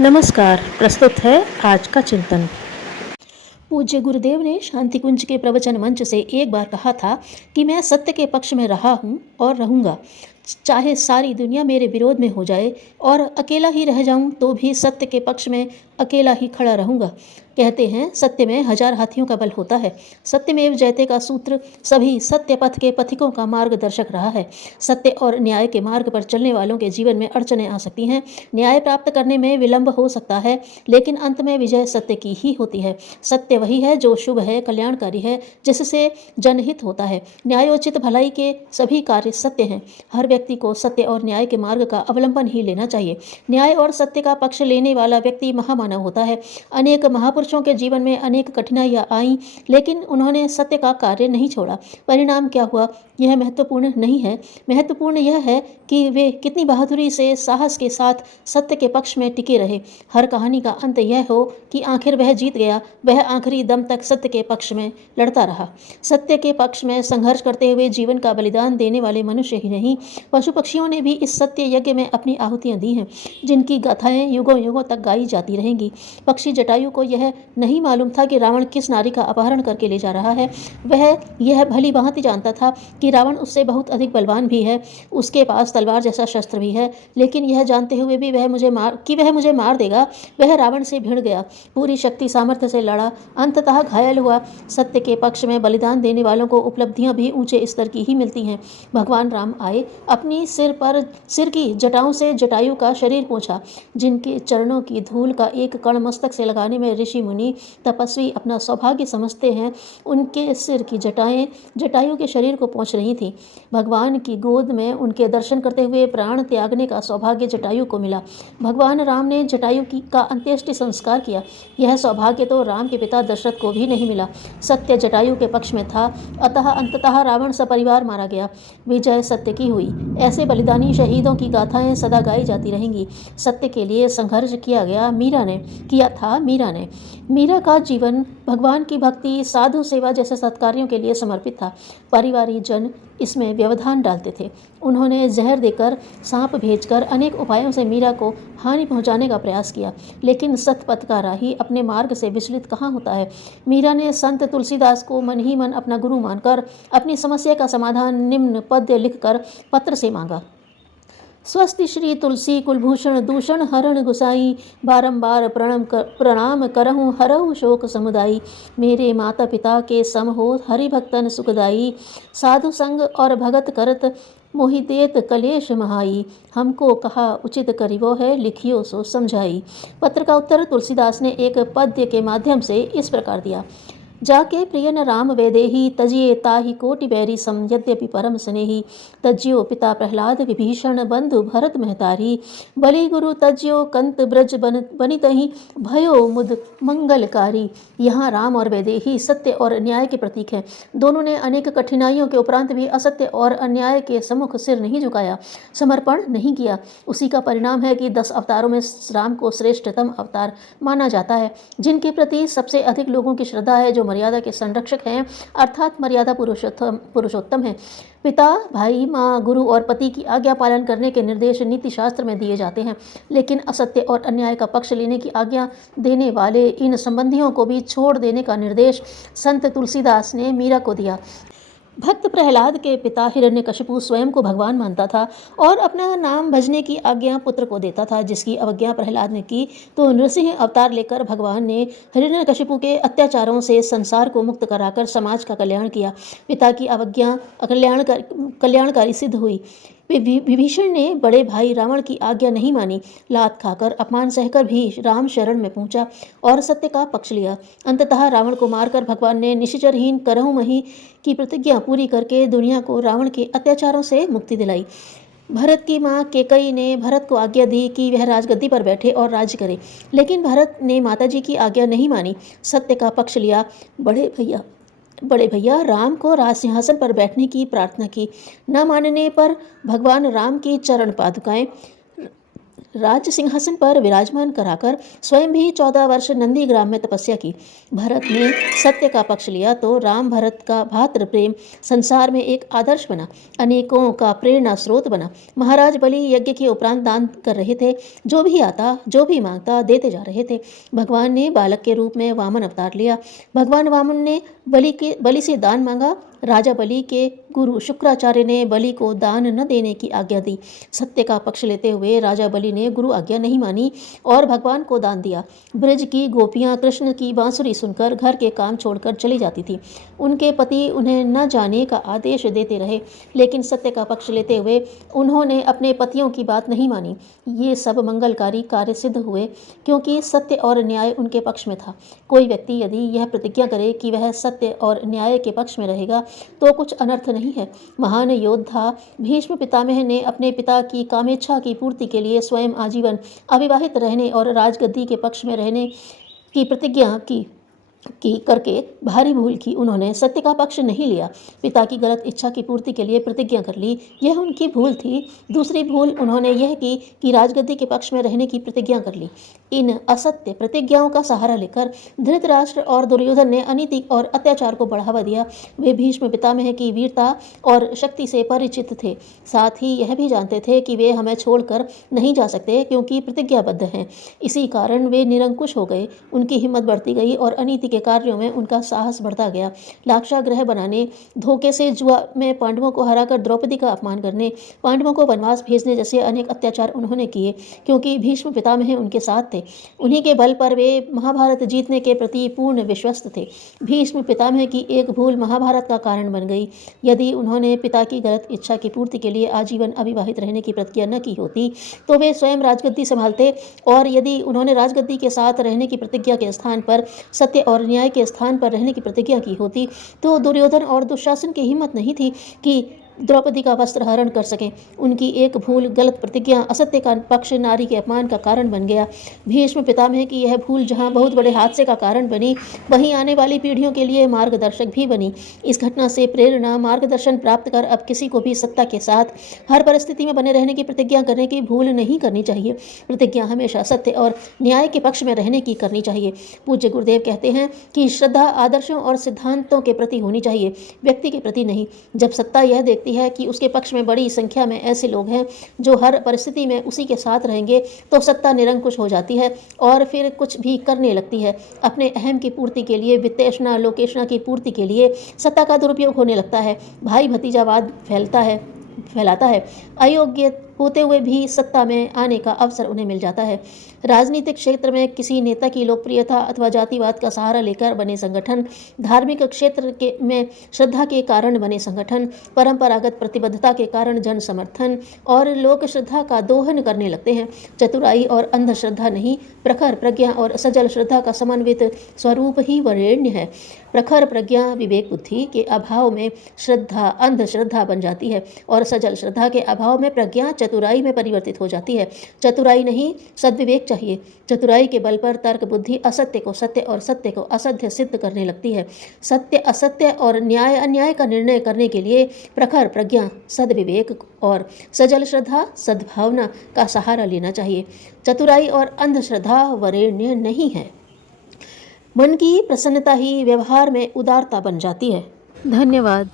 नमस्कार। प्रस्तुत है आज का चिंतन। पूज्य गुरुदेव ने शांति कुंज के प्रवचन मंच से एक बार कहा था कि मैं सत्य के पक्ष में रहा हूँ और रहूँगा, चाहे सारी दुनिया मेरे विरोध में हो जाए और अकेला ही रह जाऊं तो भी सत्य के पक्ष में अकेला ही खड़ा रहूँगा। कहते हैं सत्य में 1000 हाथियों का बल होता है। सत्यमेव जयते का सूत्र सभी सत्य पथ के पथिकों का मार्गदर्शक रहा है। सत्य और न्याय के मार्ग पर चलने वालों के जीवन में अड़चनें आ सकती हैं। न्याय प्राप्त करने में विलंब हो सकता है, लेकिन अंत में विजय सत्य की ही होती है। सत्य वही है जो शुभ है, कल्याणकारी है, जिससे जनहित होता है। न्यायोचित भलाई के सभी कार्य सत्य हैं। हर व्यक्ति को सत्य और न्याय के मार्ग का अवलंबन ही लेना चाहिए। न्याय और सत्य का पक्ष लेने वाला व्यक्ति महामानव होता है। अनेक महापुरुषों के जीवन में अनेक कठिनाइयां आईं, लेकिन उन्होंने सत्य का कार्य नहीं छोड़ा। परिणाम क्या हुआ, यह महत्वपूर्ण नहीं है। महत्वपूर्ण यह है कि वे कितनी बहादुरी से, साहस के साथ सत्य के पक्ष में टिके रहे। हर कहानी का अंत यह हो कि आखिर वह जीत गया, वह आखिरी दम तक सत्य के पक्ष में लड़ता रहा। सत्य के पक्ष में संघर्ष करते हुए जीवन का बलिदान देने वाले मनुष्य ही नहीं, पशु पक्षियों ने भी इस सत्य यज्ञ में अपनी आहुतियां दी हैं, जिनकी गाथाएं युगों युगों तक गाई जाती रहेंगी। पक्षी जटायु को यह नहीं मालूम था कि रावण किस नारी का अपहरण करके ले जा रहा है। वह यह भली भांति जानता था कि रावण उससे बहुत अधिक बलवान भी है, उसके पास तलवार जैसा शस्त्र भी है, लेकिन यह जानते हुए भी वह मुझे मार देगा, वह रावण से भिड़ गया, पूरी शक्ति सामर्थ्य से लड़ा, अंततः घायल हुआ। सत्य के पक्ष में बलिदान देने वालों को उपलब्धियां भी ऊंचे स्तर की ही मिलती हैं। भगवान राम आए, अपनी सिर की जटाओं से जटायु का शरीर पोंछा। जिनके चरणों की धूल का एक कण मस्तक से लगाने में ऋषि मुनि तपस्वी अपना सौभाग्य समझते हैं, उनके सिर की जटाएं जटायु के शरीर को पोंछ रही थी। भगवान की गोद में उनके दर्शन करते हुए प्राण त्यागने का सौभाग्य जटायु को मिला। भगवान राम ने जटायु का अंत्येष्टि संस्कार किया। यह सौभाग्य तो राम के पिता दशरथ को भी नहीं मिला। सत्य जटायु के पक्ष में था, अतः अंततः रावण सपरिवार मारा गया। विजय सत्य की हुई। ऐसे बलिदानी शहीदों की गाथाएं सदा गाई जाती रहेंगी। सत्य के लिए संघर्ष किया था मीरा ने। मीरा का जीवन भगवान की भक्ति, साधु सेवा जैसे सत्कार्यों के लिए समर्पित था। परिवारी जन इसमें व्यवधान डालते थे। उन्होंने जहर देकर, सांप भेजकर, अनेक उपायों से मीरा को हानि पहुंचाने का प्रयास किया, लेकिन सतपथ का राही अपने मार्ग से विचलित कहाँ होता है। मीरा ने संत तुलसीदास को मन ही मन अपना गुरु मानकर अपनी समस्या का समाधान निम्न पद्य लिखकर पत्र से मांगा। स्वस्ति श्री तुलसी कुलभूषण दूषण हरण गुसाई, बारंबार प्रणाम करहूँ हरहु शोक समुदायी। मेरे माता पिता के सम हो हरिभक्तन सुखदाई, साधु संग और भगत करत मोहि देत कलेश महाई। हमको कहा उचित करिवो है, लिखियो सो समझाई। पत्र का उत्तर तुलसीदास ने एक पद्य के माध्यम से इस प्रकार दिया। जाके प्रियन राम वैदेही, तजिए ताहि कोटि बैरी सम, यद्यपि परम स्नेही। तज्यो पिता प्रहलाद विभीषण, बंधु भरत महतारी। बलि गुरु तज्यो कंत ब्रज बनितहि, भयो मुद मंगलकारी। यहाँ राम और वैदेही सत्य और न्याय के प्रतीक हैं। दोनों ने अनेक कठिनाइयों के उपरांत भी असत्य और अन्याय के सम्मुख सिर नहीं झुकाया, समर्पण नहीं किया। उसी का परिणाम है कि 10 अवतारों में राम को श्रेष्ठतम अवतार माना जाता है, जिनके प्रति सबसे अधिक लोगों की श्रद्धा है, जो मर्यादा के संरक्षक हैं, अर्थात मर्यादा पुरुषोत्तम हैं। पिता, भाई, माँ, गुरु और पति की आज्ञा पालन करने के निर्देश नीति शास्त्र में दिए जाते हैं, लेकिन असत्य और अन्याय का पक्ष लेने की आज्ञा देने वाले इन संबंधियों को भी छोड़ देने का निर्देश संत तुलसीदास ने मीरा को दिया। भक्त प्रहलाद के पिता हिरण्यकशिपु स्वयं को भगवान मानता था और अपना नाम भजने की आज्ञा पुत्र को देता था, जिसकी अवज्ञा प्रहलाद ने की तो नृसिंह अवतार लेकर भगवान ने हिरण्यकशिपु के अत्याचारों से संसार को मुक्त कराकर समाज का कल्याण किया। पिता की अवज्ञा कल्याणकारी सिद्ध हुई। विभीषण ने बड़े भाई रावण की आज्ञा नहीं मानी, लात खाकर, अपमान सहकर भी राम शरण में पहुंचा और सत्य का पक्ष लिया। अंततः रावण को मारकर भगवान ने निश्चरहीन करहु मही की प्रतिज्ञा पूरी करके दुनिया को रावण के अत्याचारों से मुक्ति दिलाई। भरत की माँ केकई ने भरत को आज्ञा दी कि वह राजगद्दी पर बैठे और राज्य करे, लेकिन भरत ने माताजी की आज्ञा नहीं मानी, सत्य का पक्ष लिया। बड़े भैया राम को राज सिंहासन पर बैठने की प्रार्थना की। न मानने पर भगवान राम की चरण पादुकाएं राज्य सिंहासन पर विराजमान कराकर स्वयं भी 14 वर्ष नंदीग्राम में तपस्या की। भरत ने सत्य का पक्ष लिया तो राम भरत का भातृ प्रेम संसार में एक आदर्श बना, अनेकों का प्रेरणा स्रोत बना। महाराज बलि यज्ञ के उपरांत दान कर रहे थे, जो भी आता जो भी मांगता देते जा रहे थे। भगवान ने बालक के रूप में वामन अवतार लिया। भगवान वामन ने बलि से दान मांगा। राजा बलि के गुरु शुक्राचार्य ने बलि को दान न देने की आज्ञा दी। सत्य का पक्ष लेते हुए राजा बलि ने गुरु आज्ञा नहीं मानी और भगवान को दान दिया। ब्रज की गोपियां कृष्ण की बांसुरी सुनकर घर के काम छोड़कर चली जाती थी। उनके पति उन्हें न जाने का आदेश देते रहे, लेकिन सत्य का पक्ष लेते हुए उन्होंने अपने पतियों की बात नहीं मानी। ये सब मंगलकारी कार्य सिद्ध हुए क्योंकि सत्य और न्याय उनके पक्ष में था। कोई व्यक्ति यदि यह प्रतिज्ञा करे कि वह सत्य और न्याय के पक्ष में रहेगा तो कुछ अनर्थ नहीं है। महान योद्धा भीष्म पितामह ने अपने पिता की कामेच्छा की पूर्ति के लिए स्वयं आजीवन अविवाहित रहने और राजगद्दी के पक्ष में रहने की प्रतिज्ञा की करके भारी भूल की। उन्होंने सत्य का पक्ष नहीं लिया, पिता की गलत इच्छा की पूर्ति के लिए प्रतिज्ञा कर ली, यह उनकी भूल थी। दूसरी भूल उन्होंने यह की कि राजगद्दी के पक्ष में रहने की प्रतिज्ञा कर ली। इन असत्य प्रतिज्ञाओं का सहारा लेकर धृतराष्ट्र और दुर्योधन ने अनीति और अत्याचार को बढ़ावा दिया। वे भीष्म पितामह की वीरता और शक्ति से परिचित थे, साथ ही यह भी जानते थे कि वे हमें छोड़कर नहीं जा सकते क्योंकि प्रतिज्ञाबद्ध हैं। इसी कारण वे निरंकुश हो गए, उनकी हिम्मत बढ़ती गई और अनीति के कार्यों में उनका साहस बढ़ता गया। लाक्षागृह बनाने, धोखे से जुआ में पांडवों को हराकर द्रौपदी का अपमान करने, पांडवों को वनवास भेजने जैसे अनेक अत्याचार उन्होंने किए क्योंकि भीष्म पितामह उनके साथ थे। उन्हीं के बल पर वे महाभारत जीतने के प्रति पूर्ण विश्वस्त थे। भीष्म पितामह की एक भूल महाभारत का कारण बन गई। यदि उन्होंने पिता की गलत इच्छा की पूर्ति के लिए आजीवन अविवाहित रहने की प्रतिज्ञा न की होती तो वे स्वयं राजगद्दी संभालते, और यदि उन्होंने राजगद्दी के साथ रहने की प्रतिज्ञा के स्थान पर सत्य और न्याय के स्थान पर रहने की प्रतिज्ञा की होती तो दुर्योधन और दुशासन की हिम्मत नहीं थी कि द्रौपदी का वस्त्र हरण कर सकें। उनकी एक भूल, गलत प्रतिज्ञा, असत्य का पक्ष नारी के अपमान का कारण बन गया। भीष्म पितामह की यह भूल जहां बहुत बड़े हादसे का कारण बनी, वहीं आने वाली पीढ़ियों के लिए मार्गदर्शक भी बनी। इस घटना से प्रेरणा, मार्गदर्शन प्राप्त कर अब किसी को भी सत्ता के साथ हर परिस्थिति में बने रहने की प्रतिज्ञा करने की भूल नहीं करनी चाहिए। प्रतिज्ञा हमेशा सत्य और न्याय के पक्ष में रहने की करनी चाहिए। पूज्य गुरुदेव कहते हैं कि श्रद्धा आदर्शों और सिद्धांतों के प्रति होनी चाहिए, व्यक्ति के प्रति नहीं। जब सत्ता यह देखती है कि उसके पक्ष में बड़ी संख्या में ऐसे लोग हैं जो हर परिस्थिति में उसी के साथ रहेंगे तो सत्ता निरंकुश हो जाती है और फिर कुछ भी करने लगती है। अपने अहम की पूर्ति के लिए, वित्तेषणा लोकेशना की पूर्ति के लिए सत्ता का दुरुपयोग होने लगता है। भाई भतीजावाद फैलाता है। अयोग्य होते हुए भी सत्ता में आने का अवसर उन्हें मिल जाता है। राजनीतिक क्षेत्र में किसी नेता की लोकप्रियता अथवा जातिवाद का सहारा लेकर बने संगठन, धार्मिक क्षेत्र में श्रद्धा के कारण बने संगठन, परंपरागत प्रतिबद्धता के कारण जन समर्थन और लोक श्रद्धा का दोहन करने लगते हैं। चतुराई और अंधश्रद्धा नहीं, प्रखर प्रज्ञा और सजल श्रद्धा का समन्वित स्वरूप ही वरेण्य है। प्रखर प्रज्ञा विवेक बुद्धि के अभाव में श्रद्धा अंधश्रद्धा बन जाती है और सजल श्रद्धा के अभाव में प्रज्ञा चतुराई में परिवर्तित हो जाती है। चतुराई नहीं, सद्विवेक चाहिए। चतुराई के बल पर तर्क बुद्धि असत्य को सत्य और सत्य को असत्य सिद्ध करने लगती है। सत्य असत्य और न्याय अन्याय का निर्णय करने के लिए प्रखर प्रज्ञा, सद्विवेक और सजल श्रद्धा, सद्भावना का सहारा लेना चाहिए। चतुराई और अंधश्रद्धा वरेण्य नहीं है। मन की प्रसन्नता ही व्यवहार में उदारता बन जाती है। धन्यवाद।